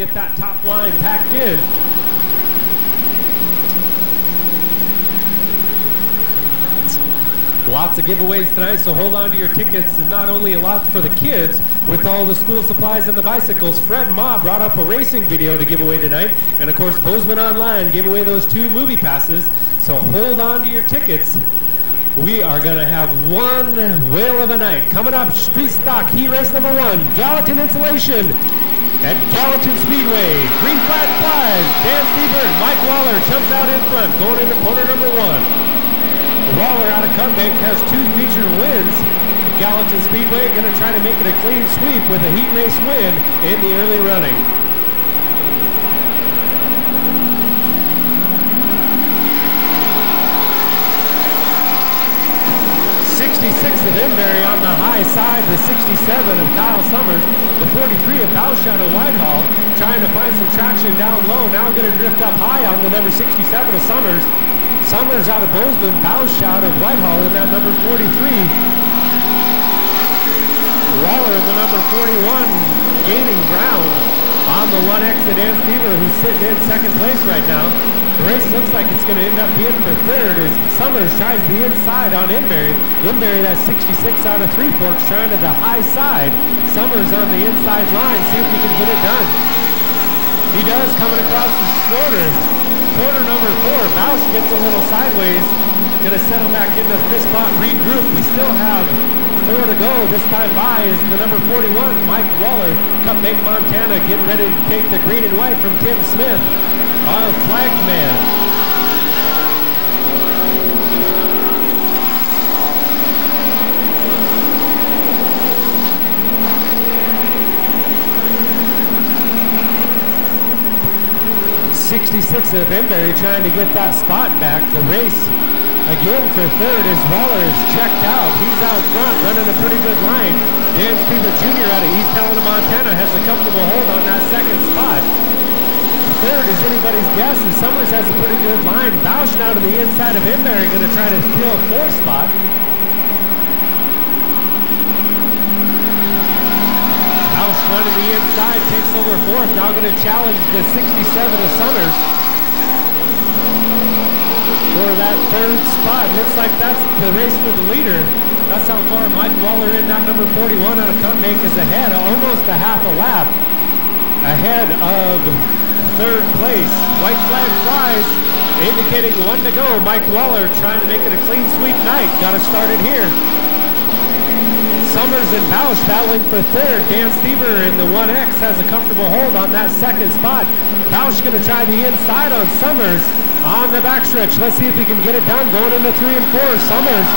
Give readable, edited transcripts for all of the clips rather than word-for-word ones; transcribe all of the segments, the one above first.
get that top line packed in. Lots of giveaways tonight, so hold on to your tickets. And not only a lot for the kids with all the school supplies and the bicycles, Fred Ma brought up a racing video to give away tonight. And of course, Bozeman Online gave away those 2 movie passes. So hold on to your tickets. We are going to have one whale of a night. Coming up, street stock heat race number 1, Gallatin Insulation at Gallatin Speedway. Green flag flies. Dan Stieber and Mike Waller jumps out in front, going into corner number 1. Waller out of Cutbank has 2 feature wins. Gallatin Speedway going to try to make it a clean sweep with a heat race win in the early running. 66 of Inberry on the high side, the 67 of Kyle Summers, the 43 of Bowshadow Whitehall trying to find some traction down low. Now going to drift up high on the number 67 of Summers. Summers out of Bozeman, Bowshadow of Whitehall in that number 43. Waller in the number 41 gaining ground on the 1X of Dan Stieber, who's sitting in second place right now. The race looks like it's going to end up being for third as Summers tries the inside on Inberry. Inberry, that 66 out of Three Forks, trying to the high side. Summers on the inside line, see if he can get it done. He does, coming across the shoulder. Corner number 4, Bausch gets a little sideways. Going to settle back into this spot, regroup. We still have 4 to go. This time by is the number 41, Mike Waller, Cutbank, Montana, getting ready to take the green and white from Tim Smith. Our flagman. .66 of Inberry trying to get that spot back. The race again for third as Waller is checked out. He's out front running a pretty good line. Dan Stieber Jr. out of East Helena, Montana has a comfortable hold on that second spot. Third is anybody's guess, and Summers has a pretty good line. Bausch now to the inside of Inberry, going to try to steal a 4th spot. Bausch running the inside, takes over 4th, now going to challenge the 67 of Summers for that 3rd spot. Looks like that's the race for the leader. That's how far Mike Waller in that number 41 out of Cutbank is ahead, almost a half a lap ahead of 3rd place. White flag flies, indicating 1 to go. Mike Waller trying to make it a clean sweep night. Got to start it here. Summers and Bausch battling for 3rd. Dan Stieber in the 1X has a comfortable hold on that 2nd spot. Bausch going to try the inside on Summers on the backstretch. Let's see if he can get it done going into 3 and 4. Summers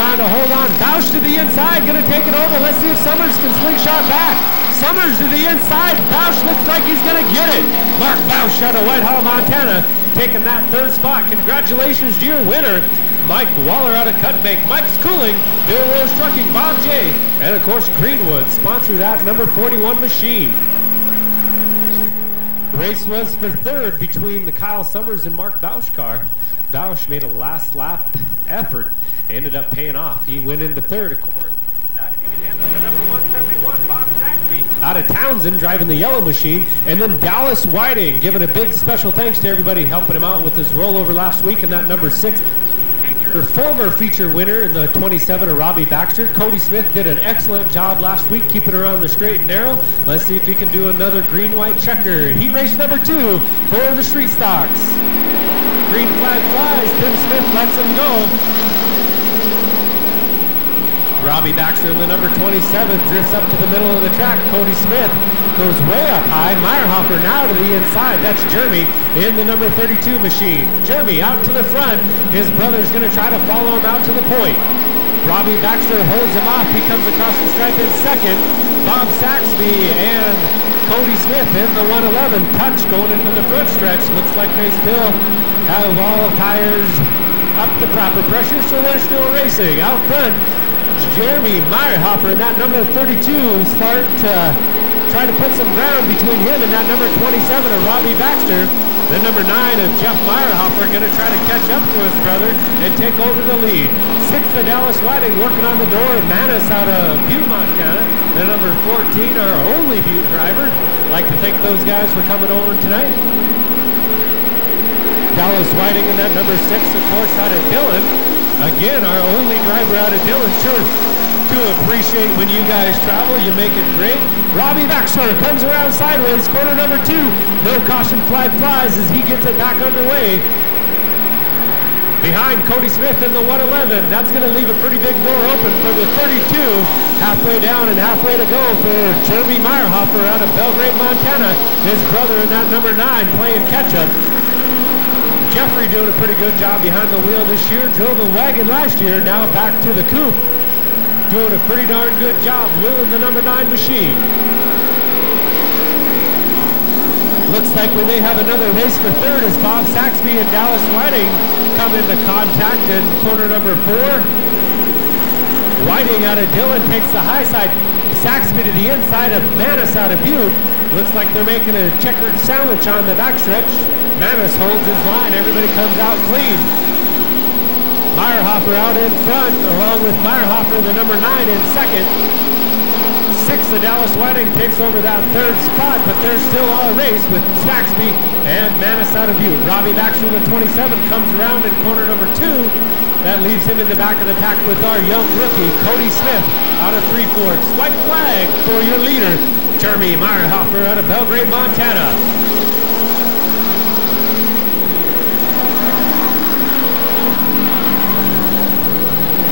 trying to hold on. Bausch to the inside, going to take it over. Let's see if Summers can slingshot back. Summers to the inside. Bausch looks like he's going to get it. Mark Bausch out of Whitehall, Montana, taking that 3rd spot. Congratulations to your winner, Mike Waller out of Cutbank. Mike's Cooling, Bill Rose Trucking, Bob J, and of course Greenwood sponsor that number 41 machine. The race was for 3rd between the Kyle Summers and Mark Bausch car. Bausch made a last lap effort, ended up paying off. He went into 3rd, of course. The number 171, Bob Saxby, out of Townsend, driving the yellow machine. And then Dallas Whiting, giving a big special thanks to everybody helping him out with his rollover last week in that number 6. Her former feature winner in the 27 of Robbie Baxter. Cody Smith did an excellent job last week keeping her on the straight and narrow. Let's see if he can do another green-white checker. Heat race number 2 for the street stocks. Green flag flies. Tim Smith lets him go. Robbie Baxter in the number 27 drifts up to the middle of the track. Cody Smith goes way up high. Meyerhofer now to the inside. That's Jeremy in the number 32 machine. Jeremy out to the front. His brother's going to try to follow him out to the point. Robbie Baxter holds him off. He comes across the stripe in second. Bob Saxby and Cody Smith in the 111. Touch going into the front stretch. Looks like they still have all tires up to proper pressure, so they're still racing. Out front, Jeremy Meyerhofer in that number 32 start to try to put some ground between him and that number 27 of Robbie Baxter. The number 9 of Jeff Meyerhofer going to try to catch up to his brother and take over the lead. 6th of Dallas Whiting working on the door of Manis out of Butte, Montana. the number 14, our only Butte driver. Like to thank those guys for coming over tonight. Dallas Whiting in that number 6, of course, out of Dillon. Again, our only driver out of Dillon. Sure to appreciate when you guys travel. You make it great. Robbie Baxter comes around sideways, corner number 2. No caution flag flies as he gets it back underway. Behind Cody Smith in the 111. That's going to leave a pretty big door open for the 32. Halfway down and halfway to go for Jeremy Meyerhofer out of Belgrade, Montana. His brother in that number 9 playing catch-up. Jeffrey doing a pretty good job behind the wheel this year. Drove a wagon last year, now back to the coupe. Doing a pretty darn good job wheeling the number 9 machine. Looks like we may have another race for third as Bob Saxby and Dallas Whiting come into contact in corner number 4. Whiting out of Dillon takes the high side. Saxby to the inside of Manis out of Butte. Looks like they're making a checkered sandwich on the backstretch. Manis holds his line. Everybody comes out clean. Meyerhofer out in front, along with Meyerhofer, the number 9 in second. 6 of Dallas Whiting takes over that third spot, but they're still all a race with Saxby and Manis out of Butte. Robbie Baxter with 27 comes around in corner number 2. That leaves him in the back of the pack with our young rookie, Cody Smith, out of Three Forks. White flag for your leader, Jeremy Meyerhofer out of Belgrade, Montana.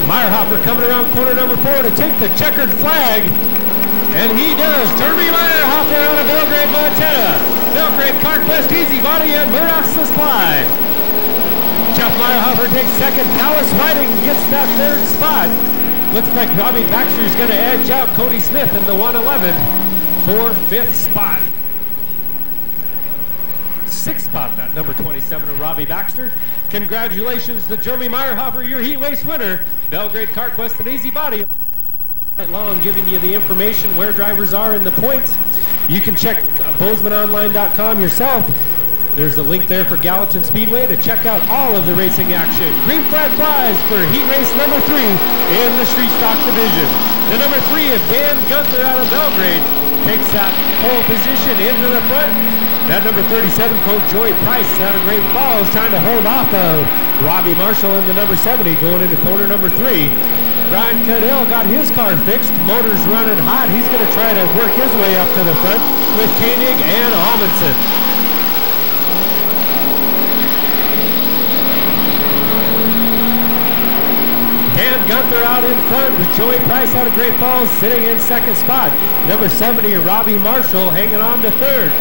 Meyerhofer coming around corner number 4 to take the checkered flag. And he does. Jeremy Meyerhofer out of Belgrade, Montana. Belgrade, CarQuest, Easy Body, and Murdoch Supply. Jeff Meyerhofer takes second. Dallas Whiting gets that third spot. Looks like Robbie Baxter is going to edge out Cody Smith in the 111 for 5th spot. 6th spot, that number 27 of Robbie Baxter. Congratulations to Jeremy Meyerhofer, your heat race winner. Belgrade, CarQuest, and Easy Body. Long giving you the information where drivers are in the points. You can check BozemanOnline.com yourself. There's a link there for Gallatin Speedway to check out all of the racing action. Green flag flies for heat race number 3 in the street stock division. The number 3 of Dan Gunther out of Belgrade takes that pole position into the front. That number 37, Coach Joey Price out of Great Falls trying to hold off of Robbie Marshall in the number 70 going into corner number 3. Brian Cadell got his car fixed. Motor's running hot. He's going to try to work his way up to the front with Koenig and Amundsen. Dan Gunther out in front with Joey Price out of Great Falls sitting in second spot. Number 70, Robbie Marshall, hanging on to third.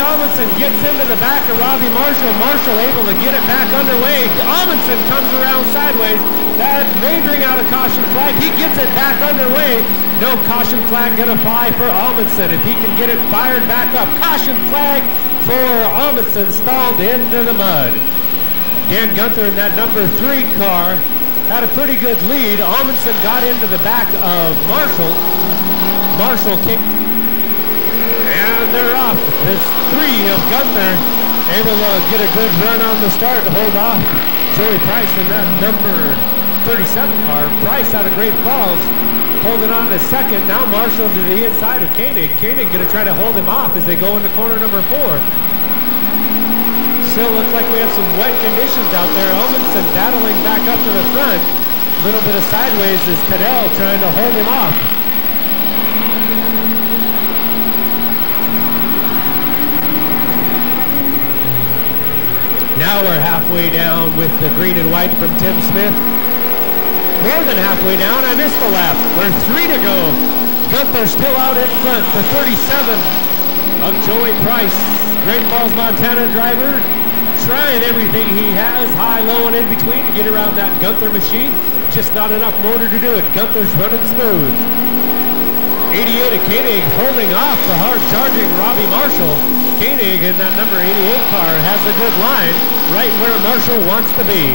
Amundsen gets into the back of Robbie Marshall. Marshall able to get it back underway. Amundsen comes around sideways. That may bring out a caution flag. He gets it back underway. No caution flag going to fly for Amundsen if he can get it fired back up. Caution flag for Amundsen, stalled into the mud. Dan Gunther in that number 3 car had a pretty good lead. Amundsen got into the back of Marshall. Marshall kicked. And they're off. This 3 of Gunther able to get a good run on the start to hold off Joey Price in that number 37 car. Price out of Great Falls holding on to second. Now Marshall to the inside of Koenig. Koenig going to try to hold him off as they go into corner number 4. Still looks like we have some wet conditions out there. Amundsen battling back up to the front. A little bit of sideways as Cadell trying to hold him off. Now we're halfway down with the green and white from Tim Smith. More than halfway down. I missed the lap. We're 3 to go. Gunther still out in front. The 37 of Joey Price. Great Falls, Montana driver. Trying everything he has, high, low, and in between to get around that Gunther machine. Just not enough motor to do it. Gunther's running smooth. 88 of Koenig holding off the hard-charging Robbie Marshall. Koenig in that number 88 car has a good line right where Marshall wants to be.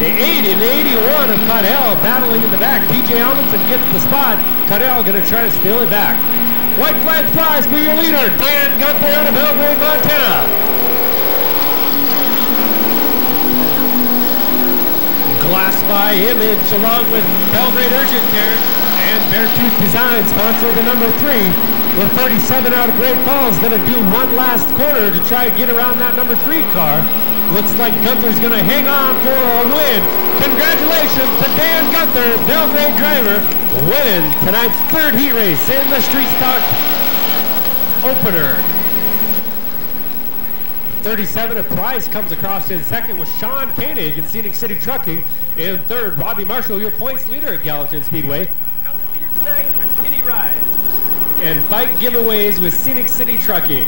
The 80 and the 81 of Cadell battling in the back. DJ Amundsen gets the spot. Cadell going to try to steal it back. White flag flies for your leader, Dan Gunther out of Belgrade, Montana. Glass by Image along with Belgrade Urgent Care and Beartooth Design sponsor the number 3. The 37 out of Great Falls going to do one last corner to try to get around that number 3 car. Looks like Gunther's going to hang on for a win. Congratulations to Dan Gunther, Belgrade driver, winning tonight's 3rd heat race in the Street Stock opener. 37 of Price comes across in 2nd with Sean Koenig in Scenic City Trucking. In 3rd, Robbie Marshall, your points leader at Gallatin Speedway. And bike giveaways with Scenic City Trucking.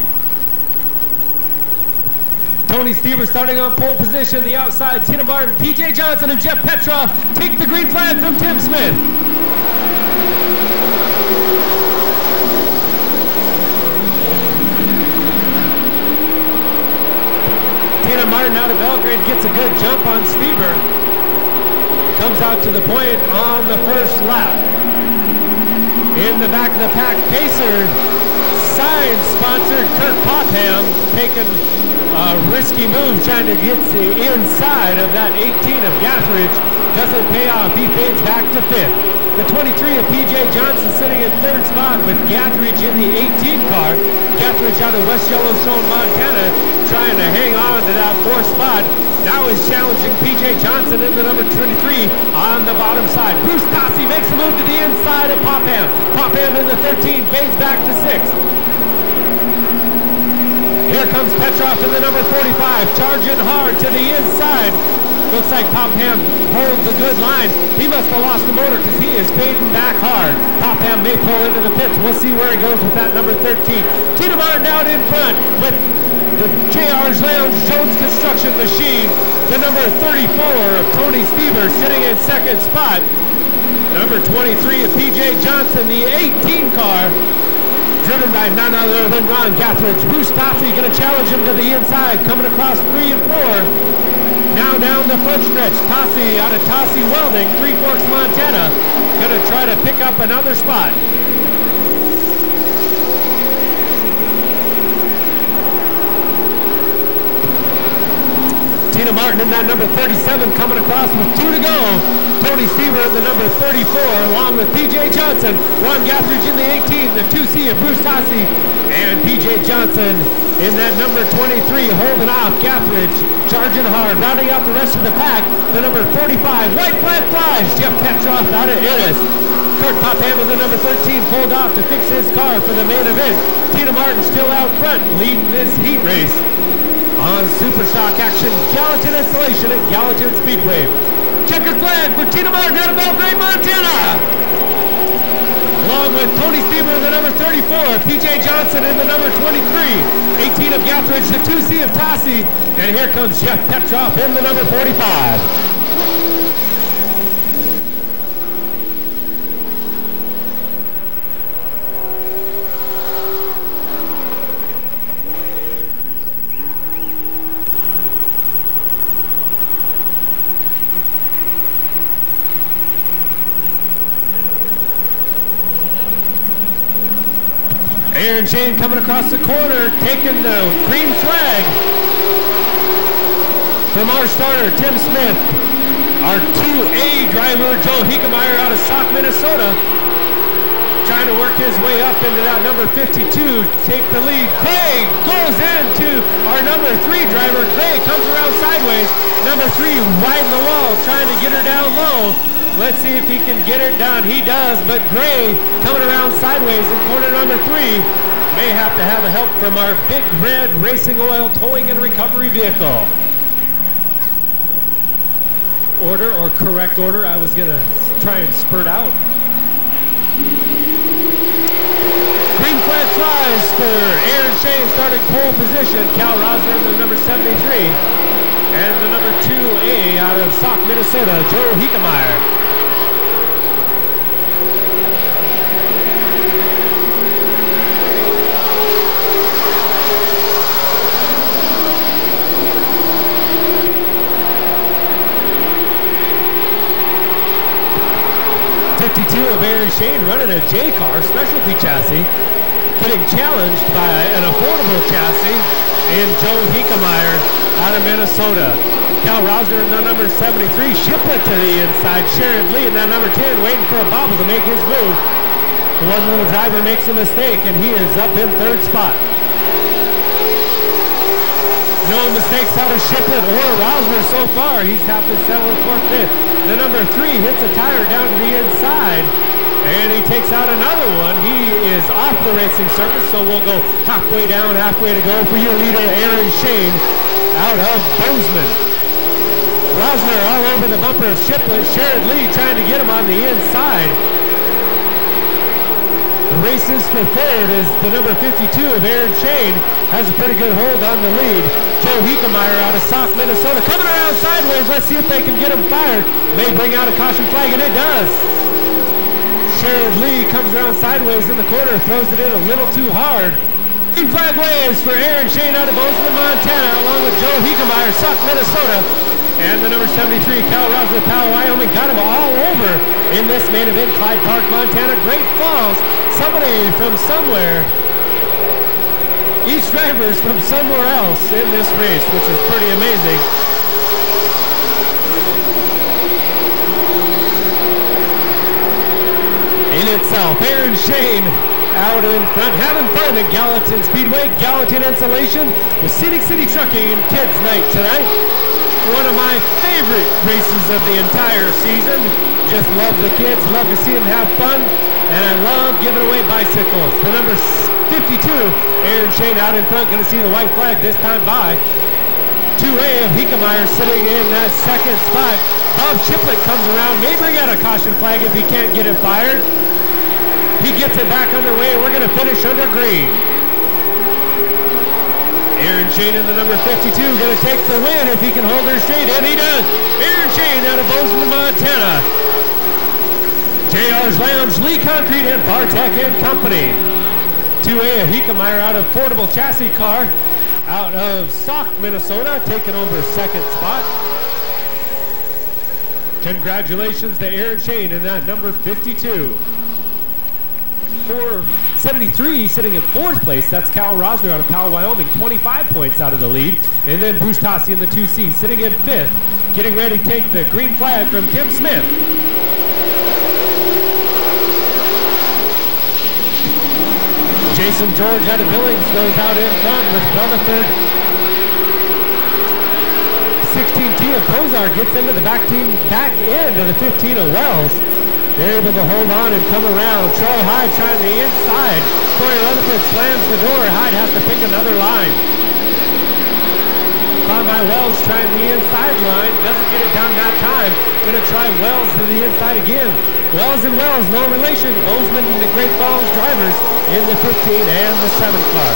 Tony Stever starting on pole position, the outside, Tina Martin, PJ Johnson, and Jeff Petroff take the green flag from Tim Smith. Tina Martin out of Belgrade gets a good jump on Stever. Comes out to the point on the first lap. In the back of the pack, Pacer, sign sponsored Kurt Popham, taking a risky move trying to get the inside of that 18 of Gathridge. Doesn't pay off. He fades back to 5th. The 23 of PJ Johnson sitting in 3rd spot with Gathridge in the 18 car. Gathridge out of West Yellowstone, Montana, trying to hang on to that 4th spot. Now is challenging PJ Johnson in the number 23 on the bottom side. Bruce Tossi makes a move to the inside of Popham. Popham in the 13 fades back to 6th. Here comes Petroff in the number 45, charging hard to the inside. Looks like Popham holds a good line. He must have lost the motor because he is fading back hard. Popham may pull into the pits. We'll see where he goes with that number 13. Tina Martin out in front with the JR's Lounge Jones Construction Machine. The number 34 of Tony Stever sitting in 2nd spot. Number 23 of PJ Johnson, the 18 car. Driven by none other than Ron Gathridge. Bruce Tossi going to challenge him to the inside, coming across 3 and 4. Now down the front stretch, Tossi out of Tossi Welding, Three Forks, Montana, going to try to pick up another spot. Tina Martin in that number 37 coming across with 2 to go. Tony Stever in the number 34 along with PJ Johnson. Ron Gathridge in the 18, the 2C of Bruce Tossi, and PJ Johnson in that number 23 holding off Gathridge, charging hard, rounding out the rest of the pack. The number 45, white flag flies, Jeff Petroff out of Ennis. Kurt Popham in the number 13 pulled off to fix his car for the main event. Tina Martin still out front leading this heat race. On Super Stock action, Gallatin Installation at Gallatin Speedway. Checkered flag for Tina Martin out of Belgrade, Montana. Along with Tony Stever in the number 34, PJ Johnson in the number 23, 18 of Gathridge, the 2C of Tossi, and here comes Jeff Petroff in the number 45. Aaron Shane coming across the corner, taking the green flag from our starter, Tim Smith. Our 2A driver, Joe Hiekemeyer out of Sauk, Minnesota, trying to work his way up into that number 52, take the lead. Gray goes into our number 3 driver. Gray comes around sideways. Number 3 riding the wall, trying to get her down low. Let's see if he can get it down. He does, but Gray coming around sideways in corner number 3. May have to have the help from our Big Red Racing Oil towing and recovery vehicle. Order or correct order, I was gonna try and spurt out. Green flag flies for Aaron Shane starting pole position. Cal Rosner in the number 73. And the number 2A out of Sauk, Minnesota, Joe Hiekemeyer. 52 of Aaron Shane running a J-car specialty chassis, getting challenged by an affordable chassis in Joe Hinkemeyer out of Minnesota. Cal Rosner in the number 73, Shiplet to the inside, Sharon Lee in that number 10 waiting for a bobble to make his move. The one little driver makes a mistake and he is up in third spot. No mistakes out of Shiplet or Rosner so far. He's having to settle in fourth, fifth. The number 3 hits a tire down to the inside, and he takes out another one. He is off the racing surface, so we'll go halfway down, halfway to go for your leader, Aaron Shane, out of Bozeman. Rosner all over the bumper of Shiplet. Sherrod Lee trying to get him on the inside. The races for third is the number 52 of Aaron Shane. Has a pretty good hold on the lead. Joe Hinkemeyer out of Sauk, Minnesota. Coming around sideways. Let's see if they can get him fired. May bring out a caution flag, and it does. Sherrod Lee comes around sideways in the corner. Throws it in a little too hard. Green flag waves for Aaron Shane out of Bozeman, Montana, along with Joe Hinkemeyer, Sauk, Minnesota. And the number 73, Cal Rosner, Powell, Wyoming, got him all over in this main event. Clyde Park, Montana, Great Falls. Somebody from somewhere. Each driver's from somewhere else in this race, which is pretty amazing. In itself, Aaron Shane out in front, having fun at Gallatin Speedway, Gallatin Insulation, with Scenic City Trucking and Kids Night tonight. One of my favorite races of the entire season. Just love the kids, love to see them have fun, and I love giving away bicycles. The number 52, Aaron Shane out in front, going to see the white flag this time by. 2A of Hinkemeyer sitting in that second spot. Bob Shiplet comes around, may bring out a caution flag if he can't get it fired. He gets it back underway, and we're going to finish under green. Aaron Shane in the number 52 going to take the win if he can hold her straight, and he does. Aaron Shane out of Bozeman, Montana. JR's Lounge, Lee Concrete, and Bartek and Company. 2A of Hinkemeyer out of Portable Chassis Car out of Sauk, Minnesota, taking over second spot. Congratulations to Aaron Shane in that number 52. 473 sitting in fourth place. That's Cal Rosner out of Powell, Wyoming, 25 points out of the lead. And then Bruce Tossi in the 2C sitting in fifth, getting ready to take the green flag from Tim Smith. Jason George out of Billings goes out in front with Rutherford. 16T of Kozar gets into the back end of the 15 of Wells. They're able to hold on and come around. Troy Hyde trying the inside. Corey Rutherford slams the door. Hyde has to pick another line. Carmi Wells trying the inside line. Doesn't get it done that time. Going to try Wells to the inside again. Wells and Wells, no relation. Bozeman and the Great Falls drivers in the 15 and the 7 car.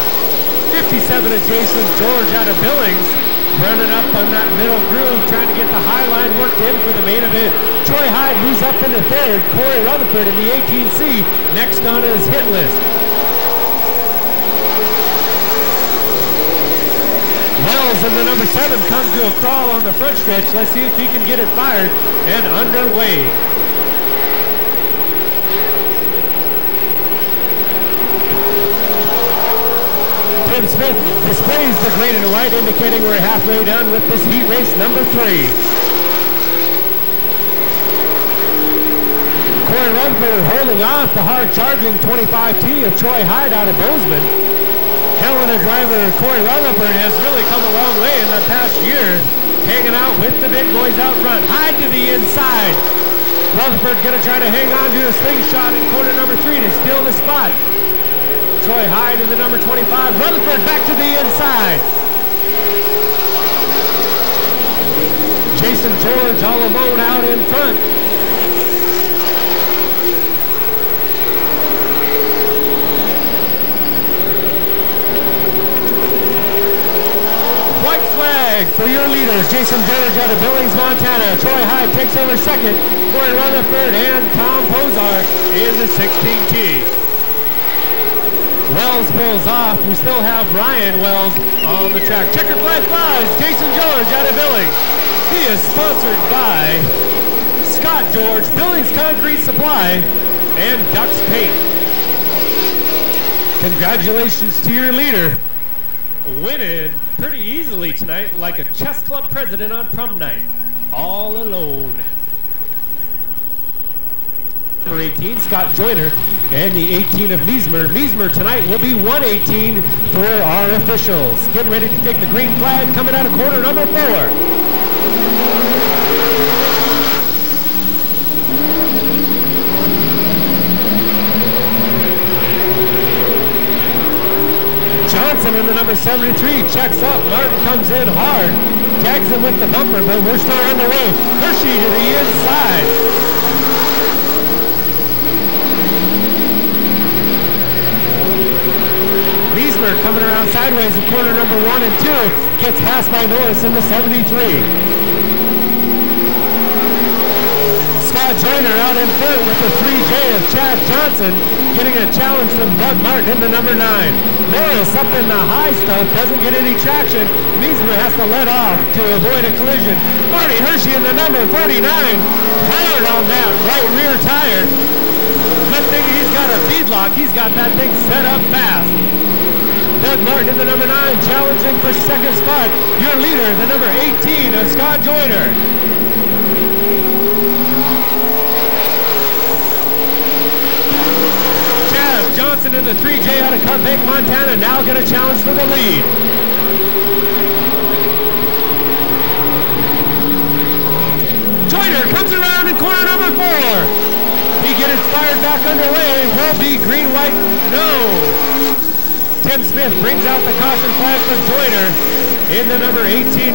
57 of Jason George out of Billings. Running up on that middle groove, trying to get the high line worked in for the main event. Troy Hyde moves up into third. Corey Rutherford in the 18C next on his hit list. Wells in the number 7 comes to a crawl on the front stretch. Let's see if he can get it fired and underway. Tim Smith displays the green and white, indicating we're halfway done with this heat race number 3. Corey Rutherford holding off the hard-charging 25T of Troy Hyde out of Bozeman. Helena driver Corey Rutherford has really come a long way in the past year, hanging out with the big boys out front. Hyde to the inside. Rutherford going to try to hang on to a slingshot in corner number 3 to steal the spot. Troy Hyde in the number 25. Rutherford back to the inside. Jason George all alone out in front. White flag for your leaders. Jason George out of Billings, Montana. Troy Hyde takes over second. Corey Rutherford and Tom Pozar in the 16T. Wells pulls off. We still have Ryan Wells on the track. Checker flag flies. Jason George out of Billings. He is sponsored by Scott George, Billings Concrete Supply, and Ducks Paint. Congratulations to your leader. Winning pretty easily tonight like a chess club president on prom night. All alone. Number 18, Scott Joyner, and the 18 of Meismer. Meismer tonight will be 118 for our officials. Getting ready to take the green flag, coming out of corner number 4. Johnson in the number 73 checks up. Martin comes in hard, tags him with the bumper, but we're still on the way. Hershey to the inside. Meismer coming around sideways in corner number 1 and 2. Gets passed by Norris in the 73. Scott Joyner out in front with the 3J of Chad Johnson, getting a challenge from Doug Martin in the number 9. Norris up in the high stuff, doesn't get any traction. Meismer has to let off to avoid a collision. Marty Hershey in the number 49, hard on that right rear tire. Good thing he's got a beadlock. He's got that thing set up fast. Doug Martin in the number 9, challenging for second spot. Your leader, the number 18 of Scott Joyner. Chad Johnson in the 3J out of Cut Bank, Montana, now going to challenge for the lead. Joyner comes around in corner number 4. He gets fired back underway. Will be green, white, no. Tim Smith brings out the caution flag for Joyner in the number 18.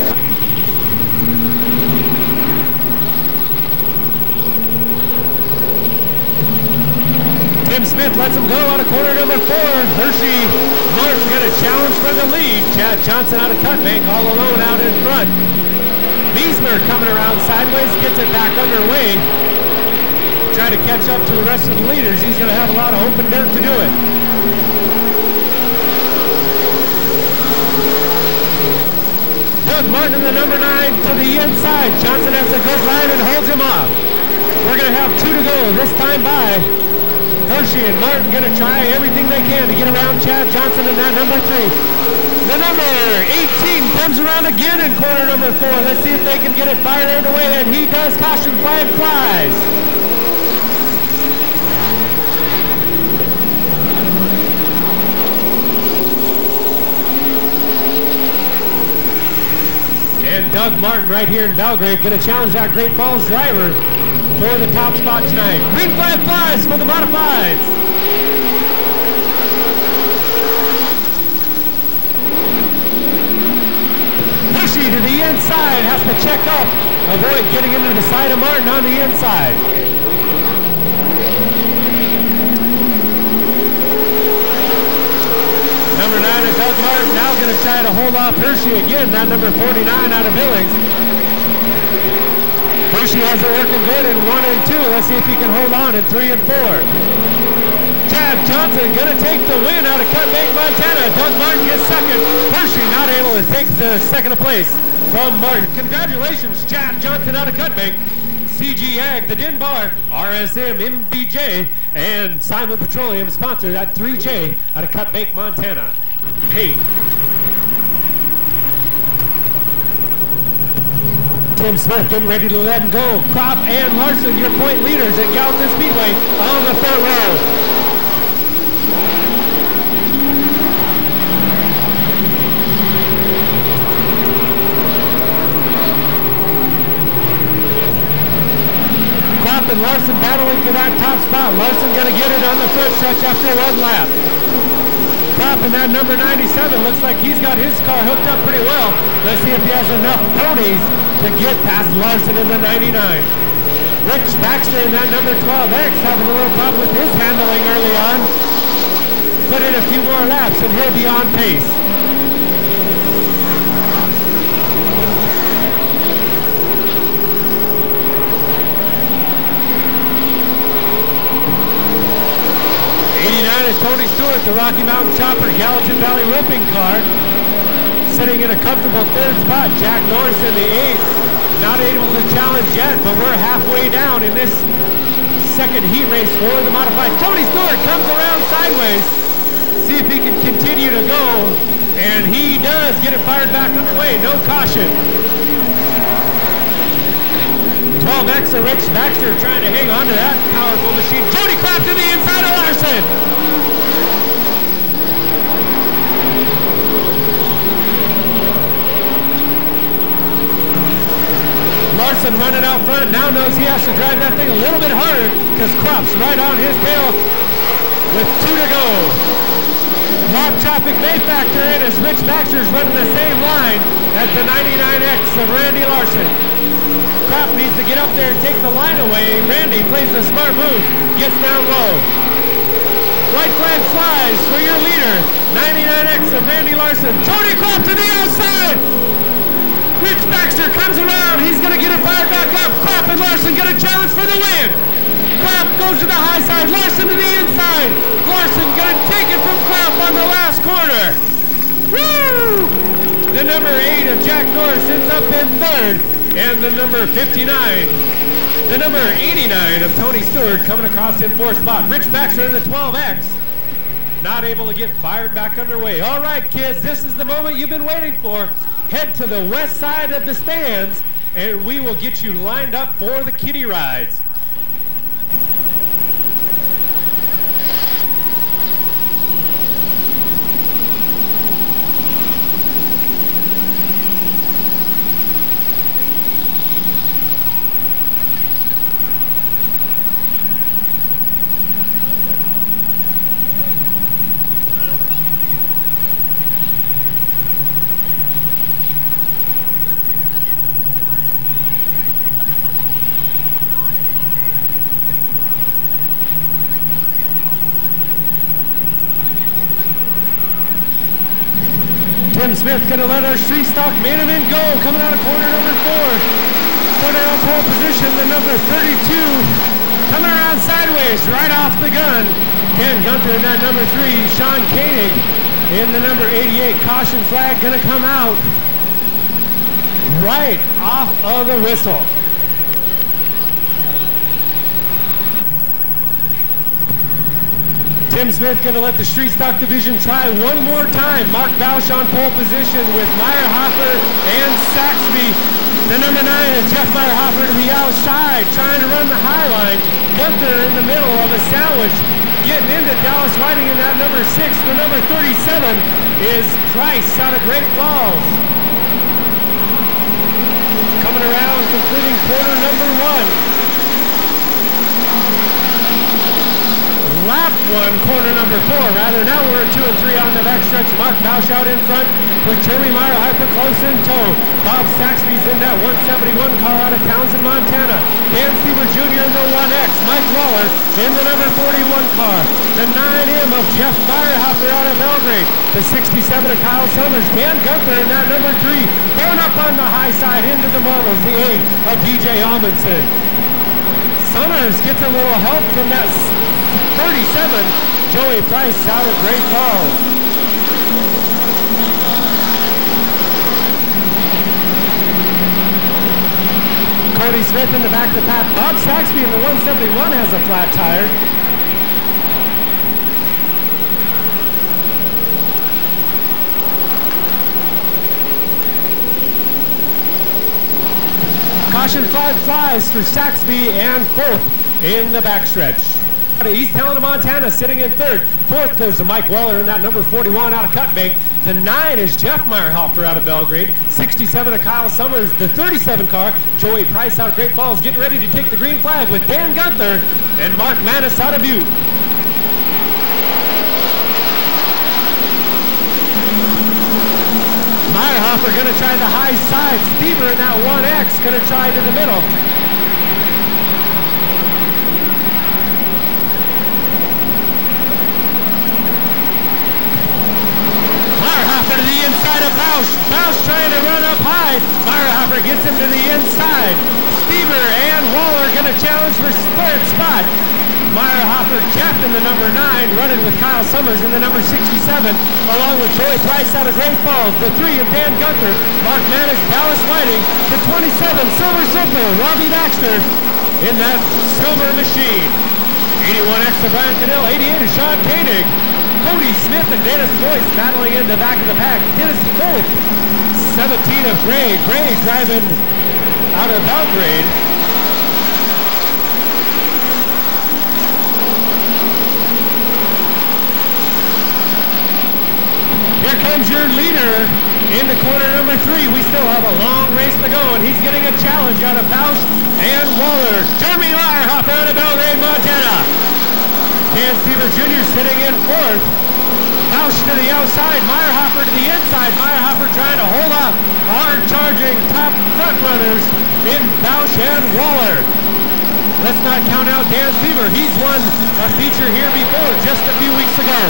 Tim Smith lets him go out of corner number 4. Hershey Martin got a challenge for the lead. Chad Johnson out of Cut Bank all alone out in front. Meismer coming around sideways, gets it back underway. Trying to catch up to the rest of the leaders. He's going to have a lot of open dirt to do it. Doug Martin in the number 9 to the inside. Johnson has a good line and holds him off. We're going to have 2 to go this time by. Hershey and Martin going to try everything they can to get around Chad Johnson in that number 3. The number 18 comes around again in corner number 4. Let's see if they can get it fired away, and he does. Caution flag flies. And Doug Martin right here in Belgrade going to challenge that Great Falls driver for the top spot tonight. Green flag flies for the modifieds. Hershey to the inside, has to check up, avoid getting into the side of Martin on the inside. Number 9 is Doug Martin, now going to try to hold off Hershey again, that number 49 out of Billings. Hershey has it working good in 1 and 2. Let's see if he can hold on in 3 and 4. Chad Johnson going to take the win out of Cut Bank, Montana. Doug Martin gets second. Hershey not able to take the second place from Martin. Congratulations, Chad Johnson out of Cut Bank. CG Ag, the Din Bar, RSM, MBJ, and Simon Petroleum sponsor that 3J out of Cut Bank, Montana. Hey. Tim Smith getting ready to let him go. Kropp and Larson, your point leaders at Gallatin Speedway on the 3rd row. And Larson battling for that top spot. Larson going to get it on the front stretch after 1 lap. Kropp in that number 97. Looks like he's got his car hooked up pretty well. Let's see if he has enough ponies to get past Larson in the 99. Rich Baxter in that number 12X having a little problem with his handling early on. Put in a few more laps and he'll be on pace. Tony Stewart, the Rocky Mountain Chopper, Gallatin Valley Roofing car, sitting in a comfortable 3rd spot. Jack Norris in the 8th. not able to challenge yet, but we're halfway down in this second heat race for the modified. Tony Stewart comes around sideways. See if he can continue to go, and he does get it fired back underway. No caution. 12X of Rich Baxter trying to hang on to that powerful machine. Jody Clapp to the inside of Larson. Larson running out front, now knows he has to drive that thing a little bit harder because Kropp's right on his tail with 2 to go. Lock traffic may factor in as Rich Baxter's running the same line as the 99X of Randy Larson. Kropp needs to get up there and take the line away. Randy plays the smart move, gets down low. White flag flies for your leader, 99X of Randy Larson. Tony Kropp to the outside. Rich Baxter comes around. He's going to get it fired back up. Kropp and Larson get a challenge for the win. Kropp goes to the high side. Larson to the inside. Larson going to take it from Kropp on the last corner. Woo! The number 8 of Jack Norris ends up in third. And the number 59, the number 89 of Tony Stewart coming across in fourth spot. Rich Baxter in the 12X. Not able to get fired back underway. All right, kids, this is the moment you've been waiting for. Head to the west side of the stands, and we will get you lined up for the kiddie rides. Tim Smith going to let our street stock main event go. Coming out of corner number 4. Starting on pole position, the number 32. Coming around sideways, right off the gun. Ken Gunther in that number 3. Sean Koenig in the number 88. Caution flag going to come out right off of the whistle. Tim Smith going to let the street stock division try one more time. Mark Bausch on pole position with Meyerhofer and Saxby. The number 9 is Jeff Meyerhofer to the outside, trying to run the high line. Gunther in the middle of a sandwich, getting into Dallas Whiting in that number 6. The number 37 is Price out of Great Falls. Coming around, completing quarter number 1. Lap 1, corner number 4, rather. Now we're 2 and 3 on the backstretch. Mark Bausch out in front with Jeremy Meyerhofer close in tow. Bob Saxby's in that 171 car out of Townsend, Montana. Dan Stieber Jr. in the 1X. Mike Waller in the number 41 car. The 9M of Jeff Meyerhofer out of Belgrade. The 67 of Kyle Summers. Dan Gunther in that number 3. Going up on the high side into the marbles. The 8 of DJ Amundsen. Summers gets a little help from that 37, Joey Price out of Great Falls. Cody Smith in the back of the pack. Bob Saxby in the 171 has a flat tire. Caution flag flies for Saxby and 4th in the backstretch. East Helena, Montana, sitting in 3rd. 4th goes to Mike Waller in that number 41 out of Cutbank. The 9 is Jeff Meyerhofer out of Belgrade. 67 of Kyle Summers. The 37 car, Joey Price out of Great Falls, getting ready to take the green flag with Dan Gunther and Mark Manis out of Butte. Meyerhofer going to try the high side. Stieber in that 1X going to try to the middle. To the inside of Bausch. Bausch trying to run up high. Meyerhofer gets him to the inside. Stieber and Waller going to challenge for 3rd spot. Meyerhofer, Jeff in the number 9, running with Kyle Summers in the number 67, along with Joey Price out of Great Falls. The 3 of Dan Gunther, Mark Manis, Dallas Whiting. The 27, Silver Surfer, Robbie Baxter in that silver machine. 81X of Brian Cadell, 88 of Sean Koenig. Cody Smith and Dennis Boyce battling in the back of the pack. Dennis Boyce, 17 of Gray. Gray driving out of Belgrade. Here comes your leader into corner number 3. We still have a long race to go, and he's getting a challenge out of Bausch and Waller. Jeremy Meyerhofer out of Belgrade, Montana. Dan Stever Jr. sitting in 4th. Bausch to the outside, Meyerhofer to the inside. Meyerhofer trying to hold up hard-charging top front runners in Bausch and Waller. Let's not count out Dan Stever. He's won a feature here before, just a few weeks ago.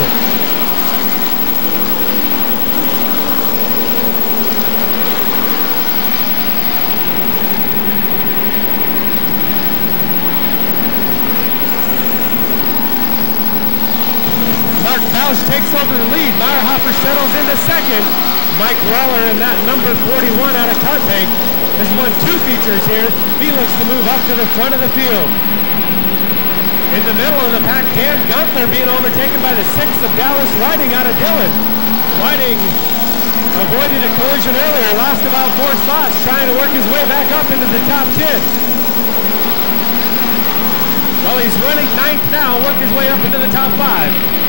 Bausch takes over the lead. Meyerhofer settles into 2nd. Mike Waller in that number 41 out of Cutbank has won 2 features here. He looks to move up to the front of the field. In the middle of the pack, Dan Gunther being overtaken by the 6 of Dallas Whiting out of Dillon. Whiting avoided a collision earlier, lost about 4 spots, trying to work his way back up into the top 10. Well, he's running 9th now, work his way up into the top 5.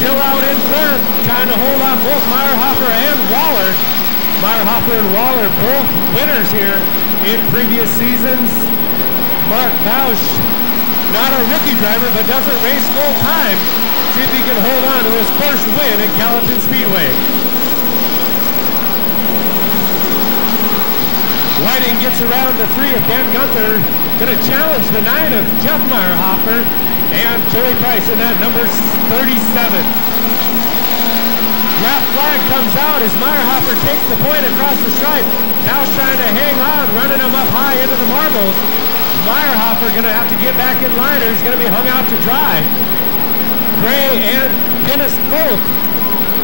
Still out in front, trying to hold off both Meyerhofer and Waller. Meyerhofer and Waller both winners here in previous seasons. Mark Bausch, not a rookie driver, but doesn't race full time. See if he can hold on to his first win at Gallatin Speedway. Whiting gets around the 3 of Dan Gunther, going to challenge the 9 of Jeff Meyerhofer. And Joey Price in that number 37. Lap flag comes out as Meyerhofer takes the point across the stripe. Bausch trying to hang on, running him up high into the marbles. Meyerhofer going to have to get back in line or he's going to be hung out to dry. Gray and Dennis Bolt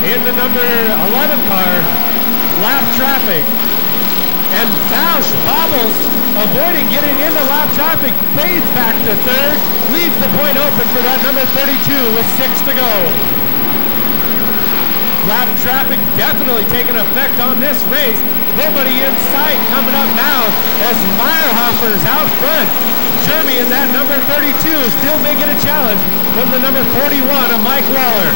in the number 11 car. Lap traffic. And Bausch bobbles, avoiding getting into lap traffic, fades back to 3rd, leaves the point open for that number 32 with 6 to go. Lap traffic definitely taking effect on this race. Nobody in sight coming up now as Meyerhofer's out front. Jeremy in that number 32 still may get a challenge from the number 41 of Mike Waller.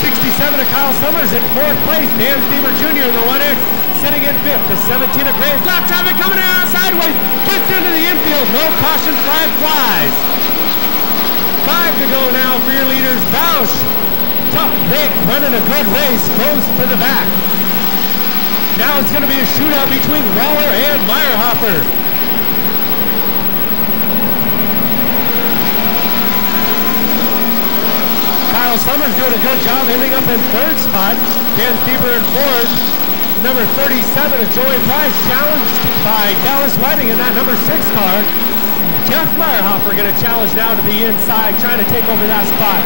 67 of Kyle Summers in 4th place. Dan Stever Jr. in the 1X. Sitting in 5th, the 17 of Graves. Lap traffic coming around sideways. Gets into the infield. No caution flag flies. 5 to go now for your leaders. Bausch, tough Vic, running a good race, goes to the back. Now it's going to be a shootout between Waller and Meyerhofer. Kyle Summers doing a good job, ending up in 3rd spot. Dan Stever in 4th. Number 37 of Joey Price, challenged by Dallas Whiting in that number 6 car. Jeff Meyerhofer going to challenge now to the inside, trying to take over that spot.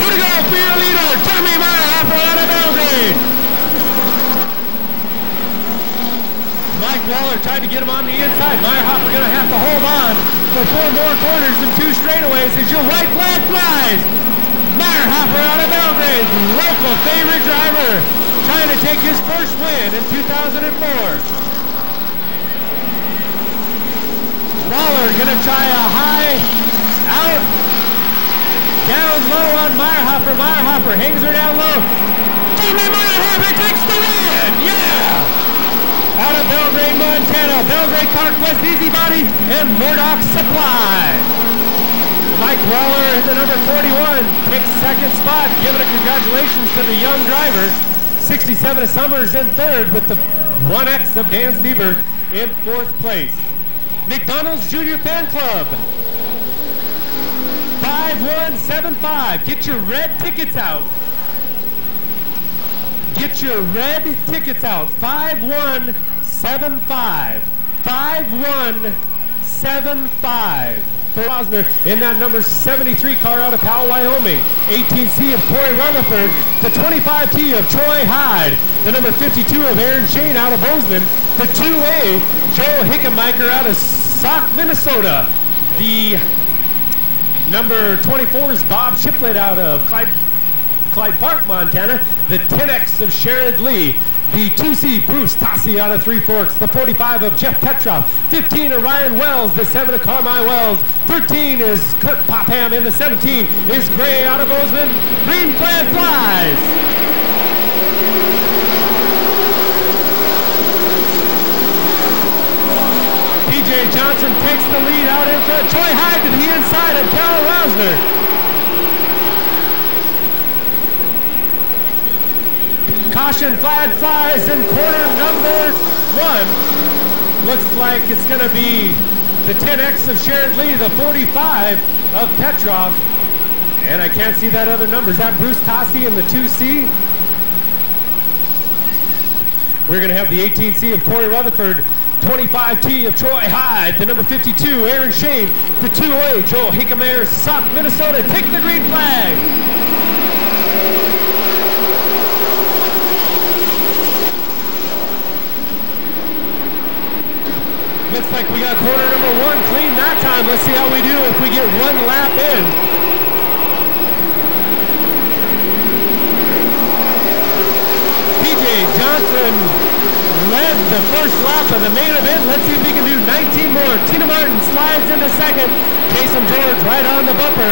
2 to go for your leader, Jeremy Meyerhofer out of Belgrade. Mike Waller tried to get him on the inside. Meyerhofer going to have to hold on for 4 more corners and 2 straightaways as your white flag flies. Meyerhofer out of Belgrade, local favorite driver, trying to take his first win in 2004. Waller gonna try a high out, down low on Meyerhofer. Meyerhofer hangs her down low. Jeremy Meyerhofer takes the win, yeah! Out of Belgrade, Montana, Belgrade CarQuest Easy Body and Murdoch Supply. Mike Waller in the number 41 takes 2nd spot, giving a congratulations to the young driver. 67 of Summers in 3rd with the 1X of Dan Stever in 4th place. McDonald's Junior Fan Club. 5 5175. Get your red tickets out. Get your red tickets out. 5175. 5175. For Rosner in that number 73 car out of Powell, Wyoming. 18C of Corey Rutherford. The 25T of Troy Hyde. The number 52 of Aaron Shane out of Bozeman. The 2A, Joe Hickenbiker out of Sauk, Minnesota. The number 24 is Bob Shiplet out of Clyde Park, Montana. The 10X of Sherrod Lee. The 2C, Bruce Tossi out of Three Forks. The 45 of Jeff Petroff. 15 of Ryan Wells. The 7 of Carmine Wells. 13 is Kurt Popham. And the 17 is Gray out of Bozeman. Green flag flies. PJ Johnson takes the lead out in front. Troy Hyde to the inside of Cal Rosner. Caution flag flies in corner number 1. Looks like it's going to be the 10X of Sherrod Lee, the 45 of Petroff. And I can't see that other number. Is that Bruce Tossi in the 2C? We're going to have the 18C of Corey Rutherford, 25T of Troy Hyde, the number 52, Aaron Shane, the 2A, Joel Hickenbiker, Sauk, Minnesota. Take the green flag. Looks like we got corner number 1 clean that time. Let's see how we do if we get 1 lap in. PJ Johnson led the first lap of the main event. Let's see if he can do 19 more. Tina Martin slides into second. Jason George right on the bumper.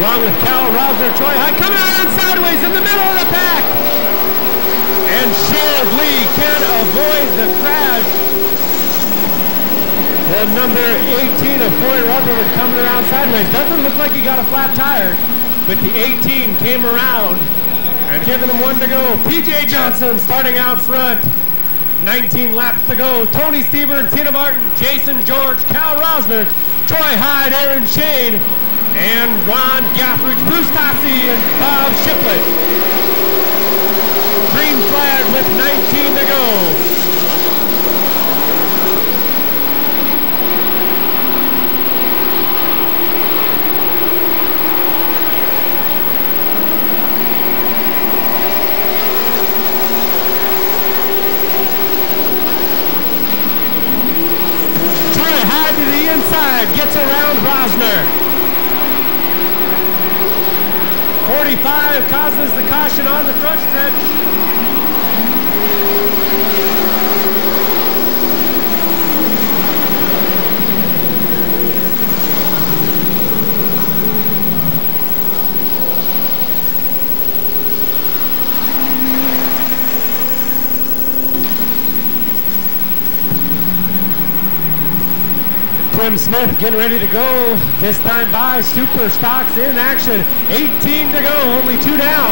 Along with Cal Rosner, Troy Hyde coming out sideways in the middle of the pack. And Sherrod Lee can't avoid the crash. The number 18 of Corey Rutherford coming around sideways. Doesn't look like he got a flat tire, but the 18 came around and giving him 1 to go. PJ Johnson starting out front. 19 laps to go. Tony Stever and Tina Martin, Jason George, Cal Rosner, Troy Hyde, Aaron Shane, and Ron Gaffridge, Bruce Tossi, and Bob Shiplet. Green flag with 19 to go. Inside, gets around Rosner. 45 causes the caution on the front stretch. Tim Smith getting ready to go. This time by Super Stocks in action. 18 to go, only 2 down.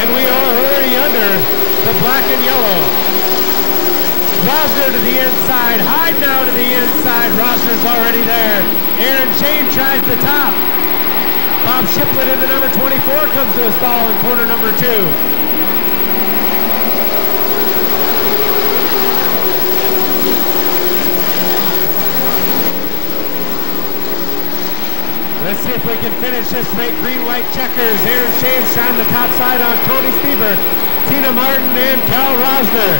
And we are already under the black and yellow. Rosner to the inside. Hyde now to the inside. Rosner's already there. Aaron Shane tries the top. Bob Shiplet in the number 24 comes to a stall in corner number 2. Let's see if we can finish this green-white checkers. Aaron Shane's trying the top side on Tony Stever, Tina Martin, and Cal Rosner.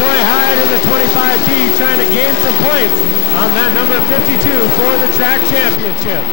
Troy Hyde in the 25T trying to gain some points on that number 52 for the track championship.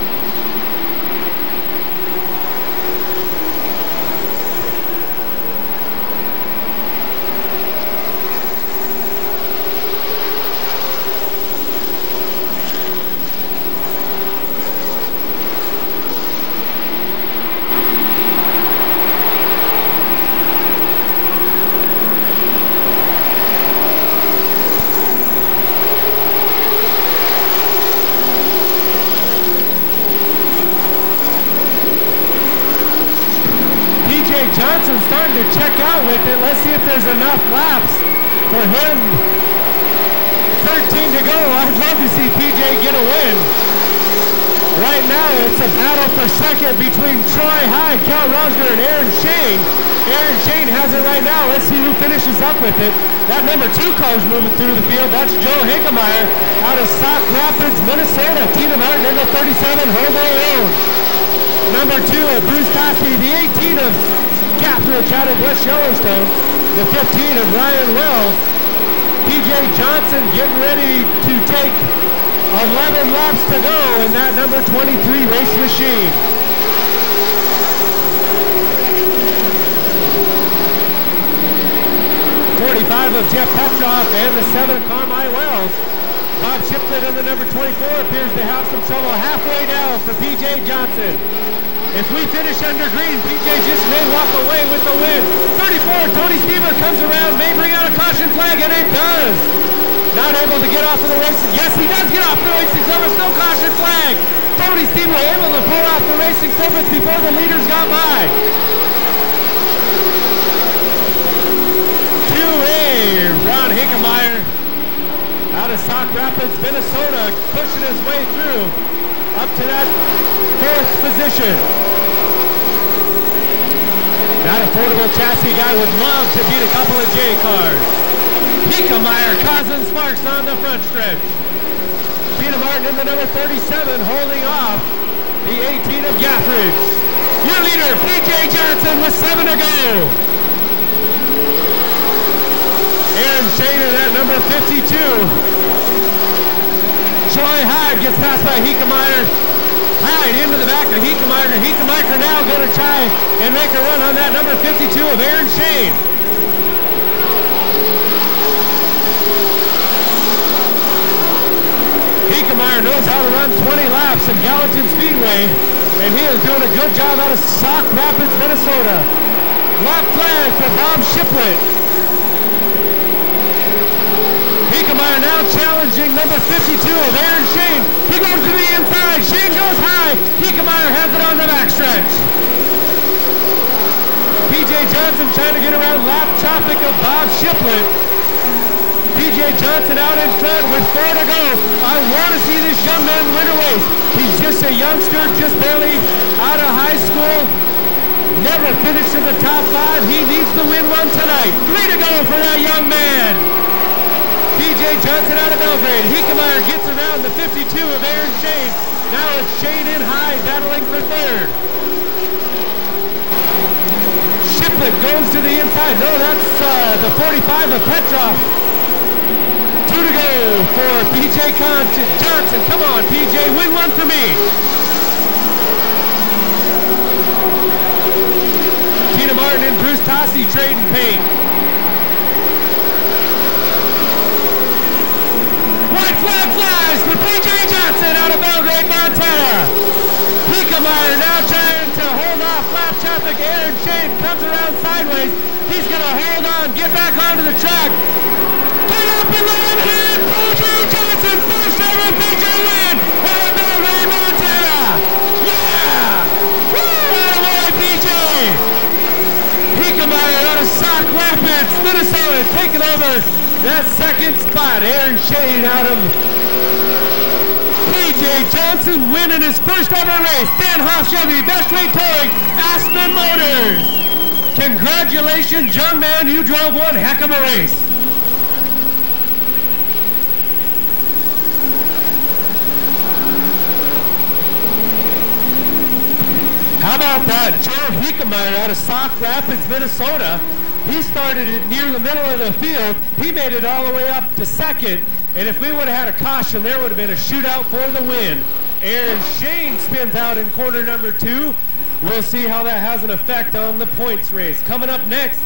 Johnson's starting to check out with it. Let's see if there's enough laps for him 13 to go. I'd love to see PJ get a win. Right now, it's a battle for second between Troy Hyde, Cal Rosner, and Aaron Shane. Aaron Shane has it right now. Let's see who finishes up with it. That number 2 car's moving through the field. That's Joe Hinkemeyer out of Sauk Rapids, Minnesota. Tina Martin in the 37, hold their own. Number 2 of Bruce Tossie, the 18 of Gathridge out of West Yellowstone. The 15 of Ryan Wells. PJ Johnson getting ready to take 11 laps to go in that number 23 race machine. 45 of Jeff Petroff and the 7 of Carmine Wells. Bob Shipton in the number 24 appears to have some trouble halfway down for PJ Johnson. If we finish under green, PJ just may walk away with the win. 34, Tony Stever comes around, may bring out a caution flag, and it does. Not able to get off of the racing. Yes, he does get off the racing surface. No caution flag. Tony Stever able to pull off the racing surface before the leaders got by. 2A, Ron Hinkemeyer out of Sauk Rapids, Minnesota, pushing his way through up to that 4th position. That affordable chassis guy would love to beat a couple of J cars. Hinkemeyer causing sparks on the front stretch. Tina Martin in the number 37 holding off the 18 of Gathridge. Your leader, PJ Johnson, with 7 to go. Aaron Shane in that number 52. Troy Hyde gets passed by Hinkemeyer. Hyde into the back of Hinkemeyer. Hinkemeyer now going to try and make a run on that number 52 of Aaron Shane. Hinkemeyer knows how to run 20 laps in Gallatin Speedway, and he is doing a good job out of Sauk Rapids, Minnesota. Lap flag for Bob Shiplet. Hinkemeyer now challenging number 52 of Aaron Shane. He goes to the inside. Shane goes high. Hinkemeyer has it on the backstretch. PJ Johnson trying to get around lap traffic of Bob Shiplet. PJ Johnson out in front with 4 to go. I want to see this young man win a race. He's just a youngster, just barely out of high school. Never finished in the top 5. He needs to win one tonight. 3 to go for that young man. PJ Johnson out of Belgrade. Hinkemeyer gets around the 52 of Aaron Shane. Now it's Shane in high battling for 3rd. Shiplet goes to the inside. No, that's the 45 of Petroff. 2 to go for PJ Johnson. Come on, PJ, win one for me. Tina Martin and Bruce Tossie trading paint. White flag flies for PJ Johnson out of Belgrade, Montana. Hinkemeyer now trying to hold off lap traffic. Aaron Shane comes around sideways. He's going to hold on, get back onto the track. Get up in the hand, PJ Johnson, first ever PJ win out of Belgrade, Montana. Yeah! Woo! Attaboy, PJ! Hinkemeyer out of Sauk Rapids, Minnesota, taking over that 2nd spot. Aaron Shane out of PJ Johnson winning his first ever race. Dan Hoff Chevy, Best Rate Towing, Aspen Motors. Congratulations, young man, you drove one heck of a race. How about that? Joe Hinkemeyer out of Sauk Rapids, Minnesota. He started it near the middle of the field. He made it all the way up to 2nd. And if we would have had a caution, there would have been a shootout for the win. Aaron Shane spins out in corner number 2. We'll see how that has an effect on the points race. Coming up next,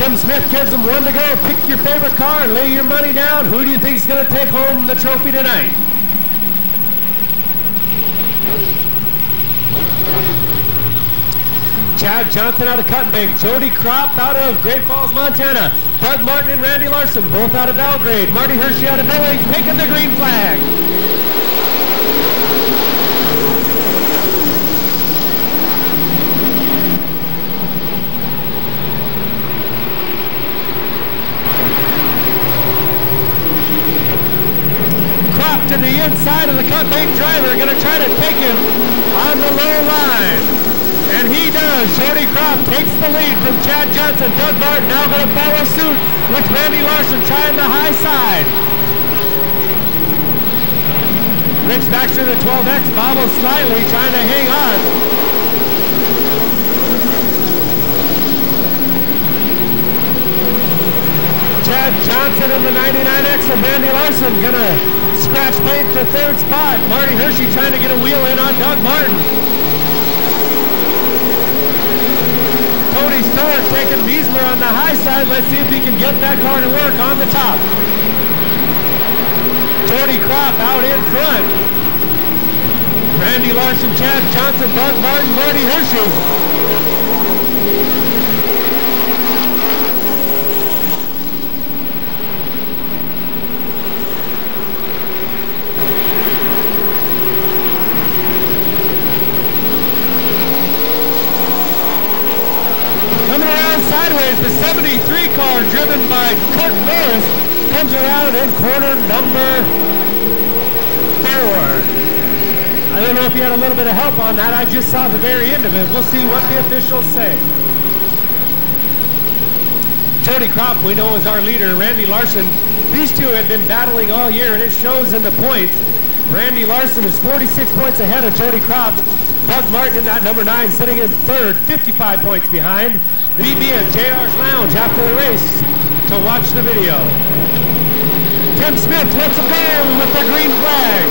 Tim Smith gives them 1 to go. Pick your favorite car and lay your money down. Who do you think is going to take home the trophy tonight? Chad Johnson out of Cutbank. Jody Kropp out of Great Falls, Montana. Doug Martin and Randy Larson, both out of Belgrade. Marty Hershey out of Billings, taking the green flag. inside of the cut bank driver, going to try to take him on the low line. And he does. Jody Kropp takes the lead from Chad Johnson. Doug Martin now going to follow suit with Randy Larson trying the high side. Rich Baxter, the 12X, bobbles slightly, trying to hang on. Chad Johnson in the 99X of Randy Larson gonna scratch paint to third spot. Marty Hershey trying to get a wheel in on Doug Martin. Tony Stewart taking Miesmer on the high side. Let's see if he can get that car to work on the top. Jody Kropp out in front. Randy Larson, Chad Johnson, Doug Martin, Marty Hershey. Sideways, the 73 car driven by Kurt Norris comes around in corner number 4. I don't know if you had a little bit of help on that. I just saw the very end of it. We'll see what the officials say. Jody Kropp, we know, is our leader. Randy Larson, these two have been battling all year, and it shows in the points. Randy Larson is 46 points ahead of Jody Kropp. Doug Martin at number 9 sitting in third, 55 points behind. We'll be at JR's Lounge after the race to watch the video. Tim Smith lets him go with the green flag.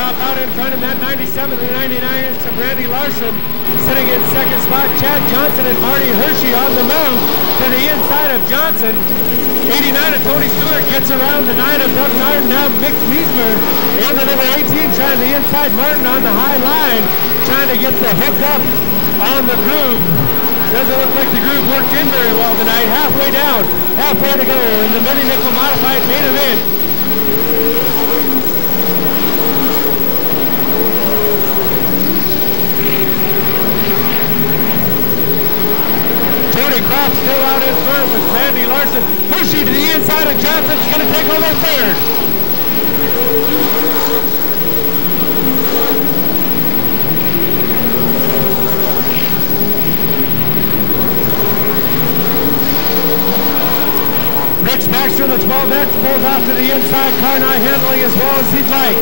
Out in front of that 97 and 99 is to Randy Larson. Sitting in second spot, Chad Johnson and Marty Hershey on the move to the inside of Johnson. 89 of Tony Stewart gets around the 9 of Doug Martin. Now Mick Miesmer in the number 18 trying the inside. Martin on the high line trying to get the hook up on the groove. Doesn't look like the groove worked in very well tonight. Halfway down, halfway to go in the mini nickel modified main event. Jody Kropp still out in front with Randy Larson. Hershey to the inside of Johnson's going to take over third. Rich Baxter, the 12X, pulls off to the inside. Car not handling as well as he'd like.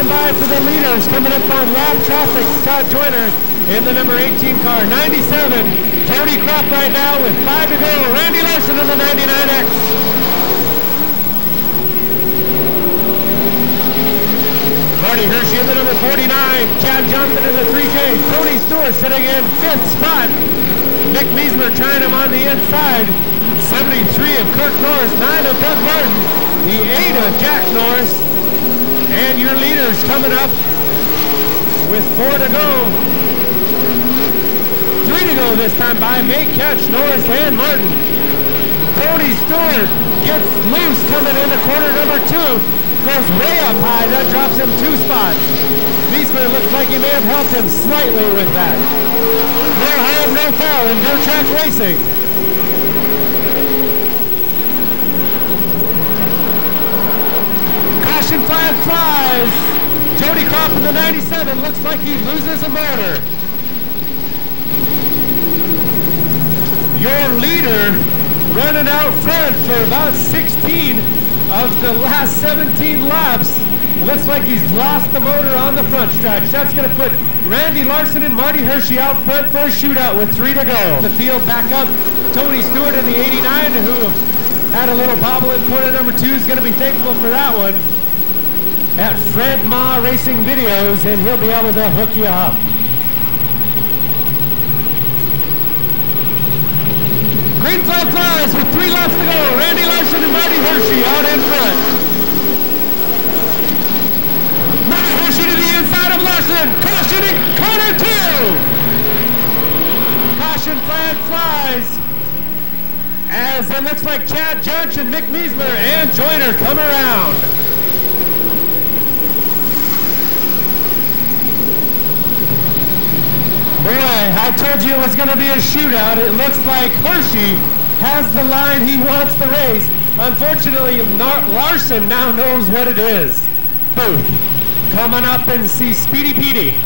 By for the leaders coming up on lap traffic. Scott Joyner in the number 18 car. 97, Jody Kropp right now with 5 to go. Randy Larson in the 99X. Marty Hershey in the number 49. Chad Johnson in the 3K. Tony Stewart sitting in 5th spot. Mick Miesmer trying him on the inside. 73 of Kirk Norris. 9 of Doug Martin. The 8 of Jack Norris. And your leaders coming up with 4 to go. 3 to go this time by May Catch, Norris and Martin. Tony Stewart gets loose coming into corner number 2. goes way up high. That drops him 2 spots. Meismer looks like he may have helped him slightly with that. No harm, no foul in dirt track racing. Caution flag flies. Jody Kropp in the 97 looks like he loses a motor. Your leader running out front for about 16 of the last 17 laps. Looks like he's lost the motor on the front stretch. That's going to put Randy Larson and Marty Hershey out front for a shootout with 3 to go. The field back up. Tony Stewart in the 89, who had a little bobble in corner number 2, is going to be thankful for that one at Fred Ma Racing Videos, and he'll be able to hook you up. Green flag flies with 3 laps to go. Randy Larson and Marty Hershey out in front. Marty Hershey to the inside of Larson. Caution in corner 2. Caution flag flies as it looks like Chad Judge and Mick Meismer and Joyner come around. Boy, I told you it was going to be a shootout. It looks like Hershey has the line he wants to race. Unfortunately, Larson now knows what it is. Booth coming up and see Speedy Petey.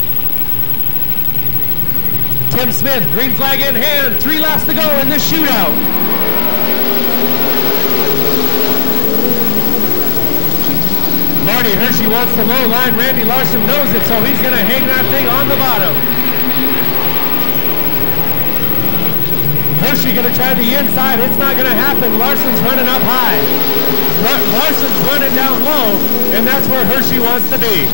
Tim Smith, green flag in hand. 3 laps to go in this shootout. Marty Hershey wants the low line. Randy Larson knows it, so he's going to hang that thing on the bottom. Hershey going to try the inside. It's not going to happen. Larson's running up high. Larson's running down low, and that's where Hershey wants to be.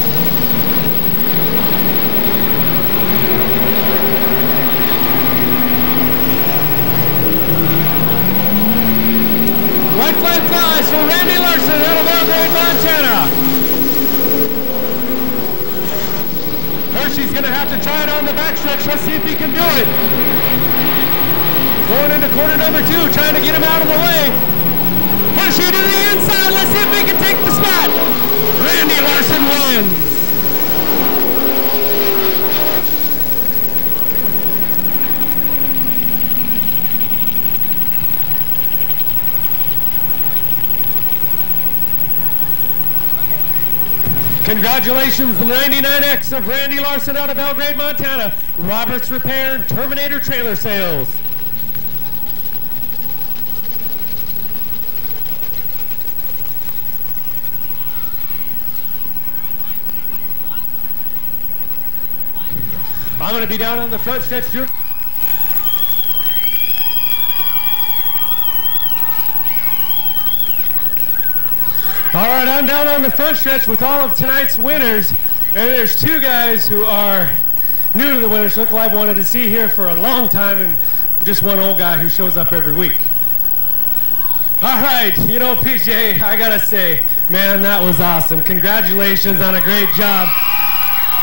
White flag flies for Randy Larson out of Belgrade, Montana. Hershey's going to have to try it on the backstretch. Let's see if he can do it. Going into corner number 2, trying to get him out of the way. Hershey to the inside. Let's see if he can take the spot. Randy Larson wins. Congratulations, the 99X of Randy Larson out of Belgrade, Montana. Roberts Repair and Terminator Trailer Sales. I'm going to be down on the front stretch. All right, I'm down on the front stretch with all of tonight's winners, and there's 2 guys who are new to the winner's circle I've wanted to see here for a long time, and just one old guy who shows up every week. All right, you know, PJ, I gotta say, man, that was awesome. Congratulations on a great job.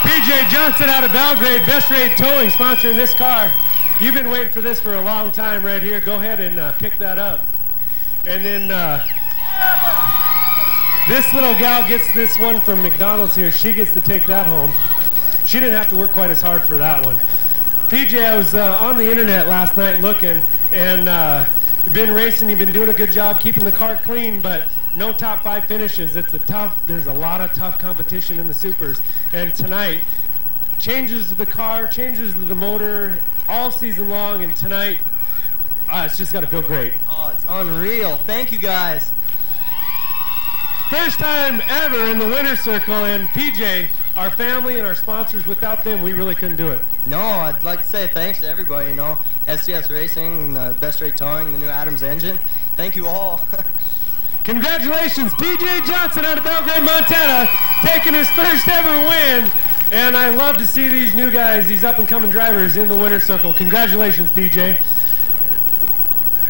PJ Johnson out of Belgrade, Best Rate Towing, sponsoring this car. You've been waiting for this for a long time right here. Go ahead and pick that up. And then this little gal gets this one from McDonald's here. She gets to take that home. She didn't have to work quite as hard for that one. PJ, I was on the internet last night looking, and you've been racing. You've been doing a good job keeping the car clean, but no top 5 finishes. There's a lot of tough competition in the supers. And tonight, changes to the car, changes to the motor all season long, and tonight, it's just got to feel great. Oh, it's unreal. Thank you, guys. First time ever in the winner's circle, and PJ, our family and our sponsors, without them, we really couldn't do it. No, I'd like to say thanks to everybody, you know, SCS Racing, Best Rate Towing, the new Adams engine. Thank you all. Congratulations, PJ Johnson out of Belgrade, Montana, taking his first ever win. And I love to see these new guys, these up-and-coming drivers in the winner's circle. Congratulations, PJ.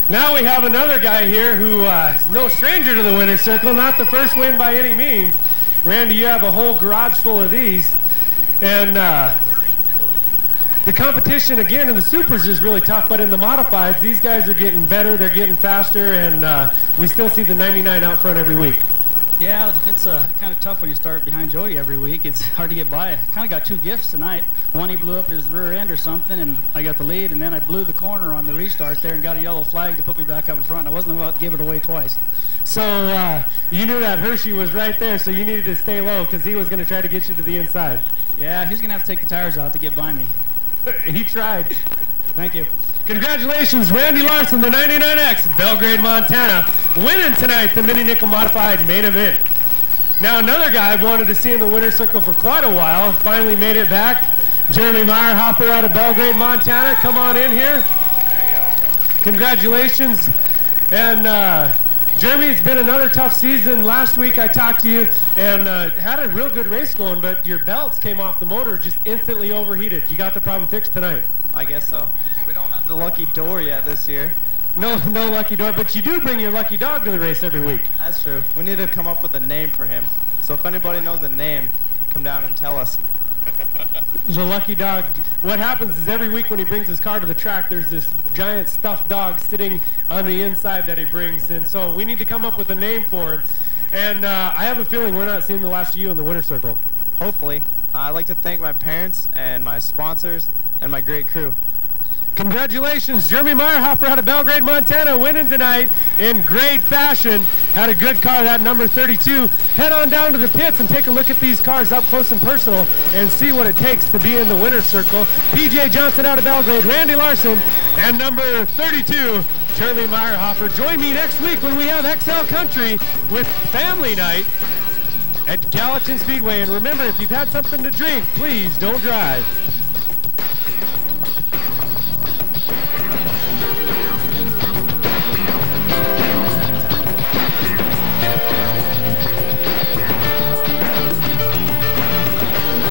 Now we have another guy here who is no stranger to the winner's circle, not the first win by any means. Randy, you have a whole garage full of these. And the competition, again, in the supers is really tough, but in the modifieds, these guys are getting better, they're getting faster, and we still see the 99 out front every week. Yeah, it's kind of tough when you start behind Jody every week. It's hard to get by. I kind of got 2 gifts tonight. One, he blew up his rear end or something, and I got the lead, and then I blew the corner on the restart there and got a yellow flag to put me back up in front. I wasn't about to give it away twice. So you knew that Hershey was right there, so you needed to stay low because he was going to try to get you to the inside. Yeah, he's going to have to take the tires out to get by me. He tried. Thank you. Congratulations, Randy Larson, the 99X, Belgrade, Montana, winning tonight the Mini Nickel Modified main event. Now another guy I've wanted to see in the winner's circle for quite a while, finally made it back. Jeremy Meyerhopper out of Belgrade, Montana. Come on in here. Congratulations. And Jeremy, it's been another tough season. Last week I talked to you and had a real good race going, but your belts came off the motor, just instantly overheated. You got the problem fixed tonight? I guess so. We don't have the lucky door yet this year. No lucky dog, but you do bring your lucky dog to the race every week. That's true. We need to come up with a name for him. So if anybody knows a name, come down and tell us. The lucky dog. What happens is every week when he brings his car to the track, there's this giant stuffed dog sitting on the inside that he brings. And so we need to come up with a name for him. And I have a feeling we're not seeing the last of you in the winner's circle. Hopefully. I'd like to thank my parents and my sponsors and my great crew. Congratulations, Jeremy Meyerhopper out of Belgrade, Montana, winning tonight in great fashion. Had a good car, that number 32. Head on down to the pits and take a look at these cars up close and personal and see what it takes to be in the winner's circle. PJ Johnson out of Belgrade, Randy Larson, and number 32, Jeremy Meyerhopper. Join me next week when we have XL Country with Family Night at Gallatin Speedway. And remember, if you've had something to drink, please don't drive.